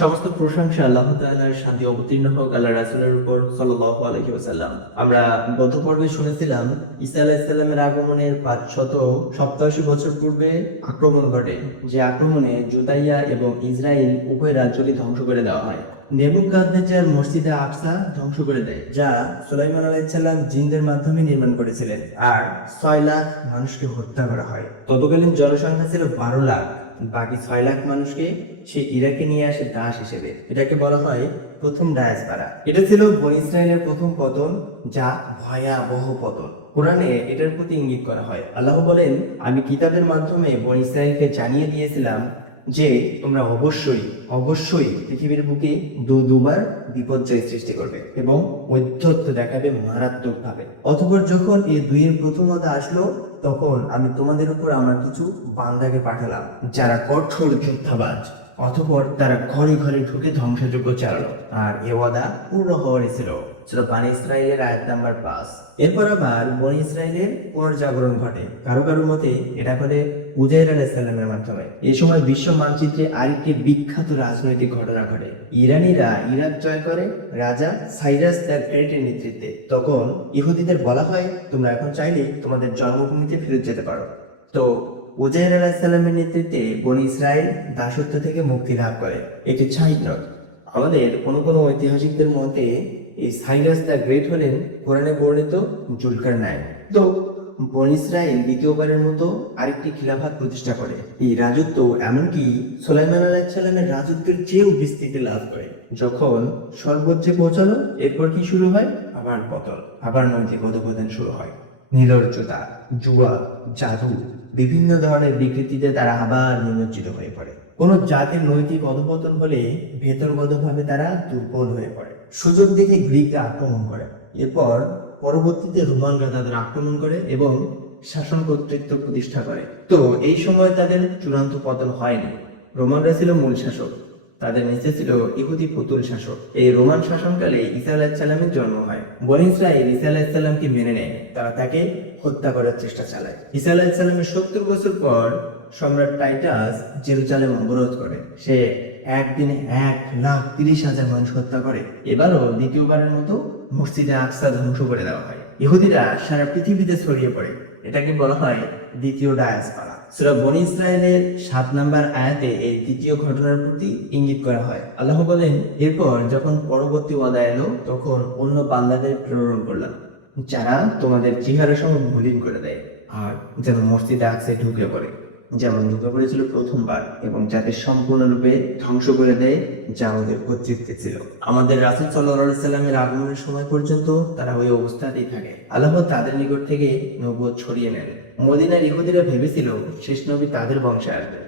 সমস্ত প্রশংসা আল্লাহ তাআলার শান্তি অবতীর্ণ হোক আল্লাহ রাসূলের উপর আলাইহি ওয়াসাল্লাম। আমরা গত পর্বে শুনেছিলাম, ঈসা আলাইহিস সালামের আগমনের পাঁচশত সপ্তাশি বছর পূর্বে আক্রমণ ঘটে, যে আক্রমণে জুতাইয়া এবং ইসরায়েল উভয় রাজ্যটি ধ্বংস করে দেওয়া হয়। নেবুকাদনেজার মসজিদে আকসা ধ্বংস করে দেয়, যা সুলাইমান আলাইহিসসালাম জিনদের মাধ্যমে নির্মাণ করেছিলেন, আর ছয় লাখ মানুষকে হত্যা করা হয়। ততকালীন জনসংখ্যা ছিল বারো লাখ। বাকি ছয় লাখ মানুষকে সে ইরাকে নিয়ে আসে দাস হিসেবে। এটাকে বলা হয় প্রথম ডায়াসপারা এটা ছিল বন ইসরায়েলের প্রথম পতন, যা ভয়াবহ পতন। কোরআনে এটার প্রতি ইঙ্গিত করা হয়। আল্লাহ বলেন, আমি কিতাবের মাধ্যমে বন ইসরায়েলকে জানিয়ে দিয়েছিলাম যে, তোমরা অবশ্যই অবশ্যই পৃথিবীর বুকে দু দুবার বিপর্যয় সৃষ্টি করবে এবং ঔদ্ধত্য দেখাবে মারাত্মক ভাবে অতঃপর যখন এই দুইয়ের প্রথমতা আসলো তখন আমি তোমাদের উপর আমার কিছু বান্দাকে পাঠালাম, যারা কঠোর যোদ্ধাবাজ অথপর তারা ঘরে ঘরে ঢুকে ধ্বংসযজ্ঞ চালালো। আর এ ওয়াদা পূর্ণ হওয়ারই ছিল ছিল বানি ইসরায়েলের আয়াত নাম্বার পাঁচ। এরপর আবার বনি ইসরায়েলের পুনর্জাগরণ ঘটে। কারও কারও মতে এটা করে উজাইর আলাইসাল্লামের মাধ্যমে। এই সময় বিশ্ব মানচিত্রে আরেকটি বিখ্যাত রাজনৈতিক ঘটনা ঘটে। ইরানিরা ইরাক জয় করে, রাজা সাইরাস তার গ্রেটের নেতৃত্বে। তখন ইহুদিদের বলা হয়, তোমরা এখন চাইলে তোমাদের জন্মভূমিতে ফেরত যেতে পারো। তো উজাইর আলাহিসাল্লামের নেতৃত্বে বনি ইসরায়েল দাসত্ব থেকে মুক্তি লাভ করে। একটি ছাইড নোট আমাদের কোনো কোনো ঐতিহাসিকদের মতে এই সাইরাস দ্য গ্রেট হলেন কোরআনে বর্ণিত জুলকার নায়ক তো বন ইসরায়েল দ্বিতীয়বারের মতো আরেকটি খিলাফাত প্রতিষ্ঠা করে। এই রাজত্ব এমনকি সোলাইমান আলাইসাল্লামের রাজত্বের চেয়েও বিস্তৃতি লাভ করে। যখন সর্বোচ্চে পৌঁছালো, এরপর কি শুরু হয়? আবার পতন আবার নৈতিক অধপতন শুরু হয়। নির্লজ্জতা জুয়া, জাদু বিভিন্ন ধরনের বিকৃতিতে তারা আবার নিমজ্জিত হয়ে পড়ে। কোনো জাতির নৈতিক অধপতন হলে ভেতরগতভাবে তারা দুর্বল হয়ে পড়ে। সুযোগ দেখে গ্রিকরা আক্রমণ করে। এরপর পরবর্তীতে রোমানরা তাদের আক্রমণ করে এবং শাসন কর্তৃত্ব প্রতিষ্ঠা করে। তো এই সময় তাদের চূড়ান্ত পতন হয়নি। রোমানরা ছিল মূল শাসক। তাদের নিচে ছিল ইহুদি পুতুল শাসক। এই রোমান শাসনকালে ঈসা আলাহিসাল্লামের জন্ম হয়। বন ইসরায়েল ঈসা আলাহিসাল্লামকে মেনে নেয়। তারা তাকে হত্যা করার চেষ্টা চালায়। ঈসা আলাহিসাল্লামের সত্তর বছর পর সম্রাট টাইটাস জেরুজালেম অবরোধ করে। সে একদিনে এক লাখ তিরিশ হাজার মানুষ হত্যা করে। এবারও দ্বিতীয়বারের মতো মসজিদে আকসা ধ্বংস করে দেওয়া হয়। ইহুদিরা সারা পৃথিবীতে ছড়িয়ে পড়ে। এটাকে বলা হয় দ্বিতীয় ডায়াসপারা সুরা বনি ইসরায়েলের সাত নাম্বার আয়াতে এই দ্বিতীয় ঘটনার প্রতি ইঙ্গিত করা হয়। আল্লাহ বলেন, এরপর যখন পরবর্তী ওয়াদা এলো, তখন অন্য বান্দাদের প্রেরণ করলাম, যারা তোমাদের চেহারা সহ মলিন করে দেয়, আর যেন মসজিদে আকসে ঢুকে পড়ে। যেমন ঢুকে পড়েছিল প্রথমবার এবং যাতে সম্পূর্ণরূপে ধ্বংস করে দেয় যা আমাদের কর্তৃত্বে ছিল। আমাদের রাসুল সাল্লাহ সাল্লামের আগমনের সময় পর্যন্ত তারা ওই অবস্থাতেই থাকে। আল্লাহ তাদের নিকট থেকে নবুয়ত ছড়িয়ে নেন। মদিনার ইহুদিরা ভেবেছিল, শেষ নবী তাদের বংশে আসবে।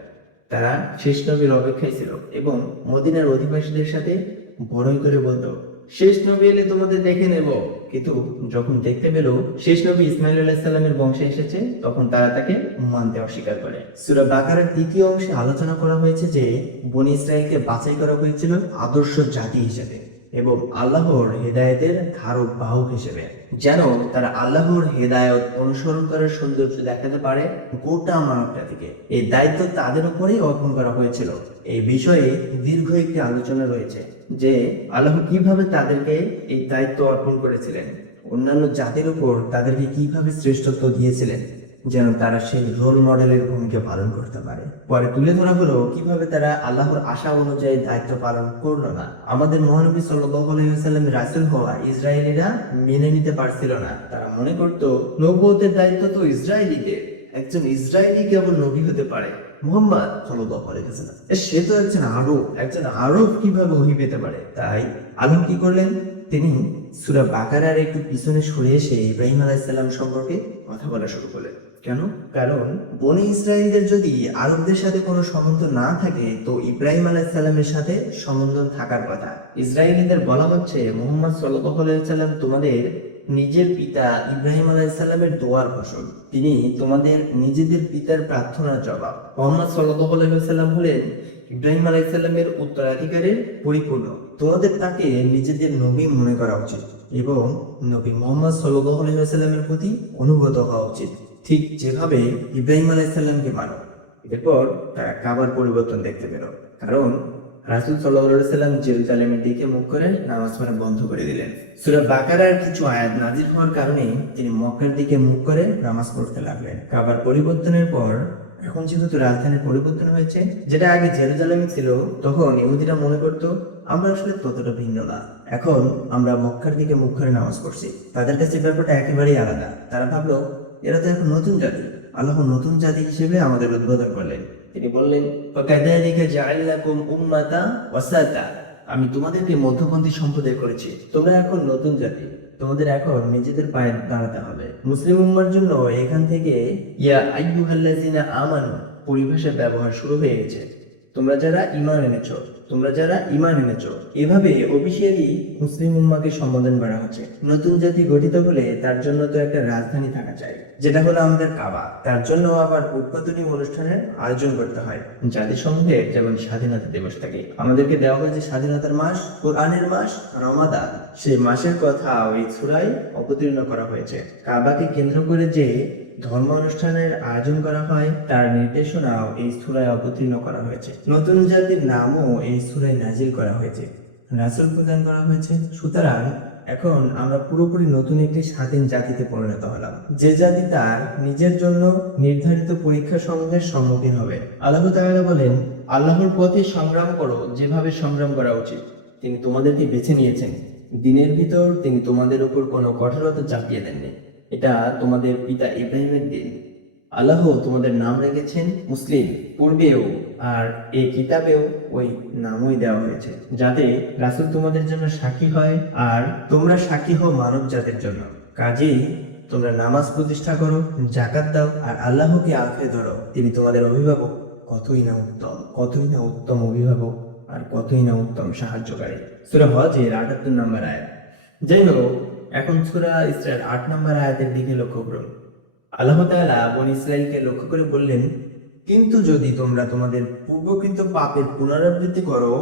তারা শেষ নবীর অপেক্ষায় ছিল এবং মদিনার অধিবাসীদের সাথে বড়ই করে বলতো শেষ নবী এলে তোমাদের দেখে নেব। কিন্তু যখন দেখতে পেল, শেষ নবী ইসমাইল আলাহিসাল্লামের বংশে এসেছে, তখন তারা তাকে মানতে অস্বীকার করে। সুরা বাকারের দ্বিতীয় অংশে আলোচনা করা হয়েছে যে, বনি ইসরায়েলকে বাছাই করা হয়েছিল আদর্শ জাতি হিসেবে। এবং আল্লাহর হেদায়েতের ধারক বাহক হিসেবে। যেন তারা আল্লাহর হেদায়ত অনুসরণ করার সৌন্দর্য দেখাতে পারে গোটা মানবটা থেকে। এই দায়িত্ব তাদের উপরেই অর্পণ করা হয়েছিল। এই বিষয়ে দীর্ঘ একটি আলোচনা রয়েছে যে আল্লাহ কীভাবে তাদেরকে এই দায়িত্ব অর্পণ করেছিলেন। অন্যান্য জাতির উপর তাদেরকে কীভাবে শ্রেষ্ঠত্ব দিয়েছিলেন। যেন তারা সেই রোল মডেলের ভূমিকা পালন করতে পারে। পরে তুলে ধরা হলো কীভাবে তারা আল্লাহর আশা অনুযায়ী দায়িত্ব পালন করল না। আমাদের মহানবী সাল্লাম রাসুল হওয়া ইসরায়েলিরা মেনে নিতে পারছিল না। তারা মনে করতো নবুয়তের দায়িত্ব তো ইসরায়েলিদের। একজন ইসরায়েলি কেবল নবী হতে পারে। মোহাম্মদ সে তো একজন আরব। একজন আরব কীভাবে ওহী পেতে পারে? তাই আলম কি করলেন? তিনি সূরা বাকারার একটু পিছনে সরে এসে ইব্রাহিম আলাইহিসসালাম সম্পর্কে কথা বলা শুরু করলেন। কেন? কারণ বনি ইসরায়েলদের যদি আরবদের সাথে কোনো সম্বন্ধ না থাকে, তো ইব্রাহিম আলাইহিসসালামের সাথে সম্বন্ধ থাকার কথা। ইসরায়েলিদের বলা হচ্ছে, মোহাম্মদ আলাইহি তোমাদের নিজের পিতা ইব্রাহিম আলাইহিসসালামের দোয়ার ফসল। তিনি তোমাদের নিজেদের পিতার প্রার্থনার জবাব। মোহাম্মদ সাল্লাল্লাহু আলাইহি ওয়াসাল্লাম হলেন ইব্রাহিম আলাইহিসসালামের উত্তরাধিকারের পরিপূর্ণ। তোমাদের তাকে নিজেদের নবী মনে করা উচিত এবং নবী মোহাম্মদ সাল্লাল্লাহু আলাইহি প্রতি অনুগত হওয়া উচিত। ঠিক যেভাবে ইব্রাহিম আলাইহিসসালামকে মানো, এরপর তারা কাবার পরিবর্তন দেখতে পেল। কারণ রাসুল সাল্লাহ সাল্লাম জেরুজালেমের দিকে মুখ করে নামাজ পড়া বন্ধ করে দিলেন। সুরা বাকারার কিছু আয়াত নাজির হওয়ার কারণে তিনি মক্কার দিকে মুখ করে নামাজ পড়তে লাগলেন। কাবার পরিবর্তনের পর, এখন যেহেতু রাজধানীর পরিবর্তন হয়েছে, যেটা আগে জেরুজালেমে ছিল, তখন ইহুদিরা মনে করতো, আমরা আসলে ততটা ভিন্ন না। এখন আমরা মক্কার দিকে মুখ করে নামাজ পড়ছি। তাদের কাছে ব্যাপারটা একেবারেই আলাদা। তারা ভাবলো এরা তো এখন নতুন জাতি। আল্লাহ নতুন জাতি হিসেবে আমাদের উদ্বোধন করলেন। তিনি বললেন "ওয়াকাযালিকা জাআলনাকুম উম্মাতা ওয়াসাতা। আমি তোমাদেরকে মধ্যপন্থী সম্প্রদায় করেছি। তোমরা এখন নতুন জাতি। তোমাদের এখন নিজেদের পায়ে দাঁড়াতে হবে। মুসলিম উম্মার জন্য এখান থেকে, ইয়া আইয়ুহাল্লাযিনা আমানু পরিভাষার ব্যবহার শুরু হয়ে গেছে। তোমরা যারা ইমান এনেছো, তোমরা যারা ইমান এনেছ, এভাবে অফিসিয়ালি মুসলিম উম্মাকে সম্বোধন করা হচ্ছে। নতুন জাতি গঠিত হলে তার জন্য তো একটা রাজধানী থাকা চাই, যেটা হলো আমাদের কাবা। তার জন্য আবার উদ্বোধনী অনুষ্ঠানের আয়োজন করতে হয়। জাতিসংঘের যেমন স্বাধীনতা দিবস থাকে, আমাদেরকে দেওয়া হয়েছে স্বাধীনতার মাস, কোরআনের মাস, রমাদান। সেই মাসের কথা ওই সুরাই অবতীর্ণ করা হয়েছে। কাবাকে কেন্দ্র করে যে ধর্ম অনুষ্ঠানের আয়োজন করা হয়, তার নির্দেশনাও এই সুরায় অবতীর্ণ করা হয়েছে। নতুন জাতির নামও এই সুরায় নাজিল করা হয়েছে। রাসুল প্রদান করা হয়েছে। সুতরাং এখন আমরা পুরোপুরি নতুন একটি স্বাধীন জাতিতে পরিণত হলাম। যে জাতি তার নিজের জন্য নির্ধারিত পরীক্ষা সমূহের সম্মুখীন হবে। আল্লাহ তাআলা বলেন, আল্লাহর পথে সংগ্রাম করো, যেভাবে সংগ্রাম করা উচিত। তিনি তোমাদেরকে বেছে নিয়েছেন। দিনের ভিতর তিনি তোমাদের উপর কোনো কঠোরতা চাপিয়ে দেননি। এটা তোমাদের পিতা ইব্রাহিমের দিন। আল্লাহ তোমাদের নাম রেখেছেন মুসলিম পূর্বেও আর এই কিতাবেও ওই নামই দেওয়া হয়েছে, যাতে রাসূল তোমাদের জন্য সাক্ষী হয় আর তোমরা সাক্ষী হও মানব জাতির জন্য। কাজেই তোমরা নামাজ প্রতিষ্ঠা করো জাকাত দাও আর আল্লাহকে আঁকড়ে ধরো। তিনি তোমাদের অভিভাবক, কতই না উত্তম, কতই না উত্তম অভিভাবক আর কতই না উত্তম সাহায্যকারী। সুরা হজের আটাত্তর নম্বর আয়াত। যাই হোক এখন সুরা ইসরায়েল আট নম্বর আয়াতের দিকে লক্ষ্য করুন আল্লাহ তাআলা বন ইসরায়েলকে লক্ষ্য করে বললেন, কিন্তু যদি তোমরা তোমাদের পূর্বকৃত পাপের পুনরাবৃত্তি করো,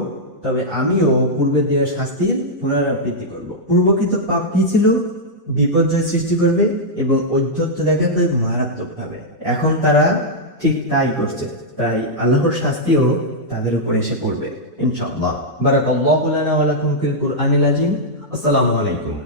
তবে আমিও পূর্বের দেওয়া শাস্তির পুনরাবৃত্তি করব। পূর্বকৃত পাপ কি ছিল? বিপর্যয় সৃষ্টি করবে এবং ঔদ্ধত্য দেখাবে মারাত্মকভাবে এখন তারা ঠিক তাই করছে। তাই আল্লাহর শাস্তিও তাদের উপর এসে পড়বে, ইনশাআল্লাহ। বারাকাল্লাহু লানা ওয়া লাকুম ফিল কুরআনিল আযীম। আসসালামু আলাইকুম।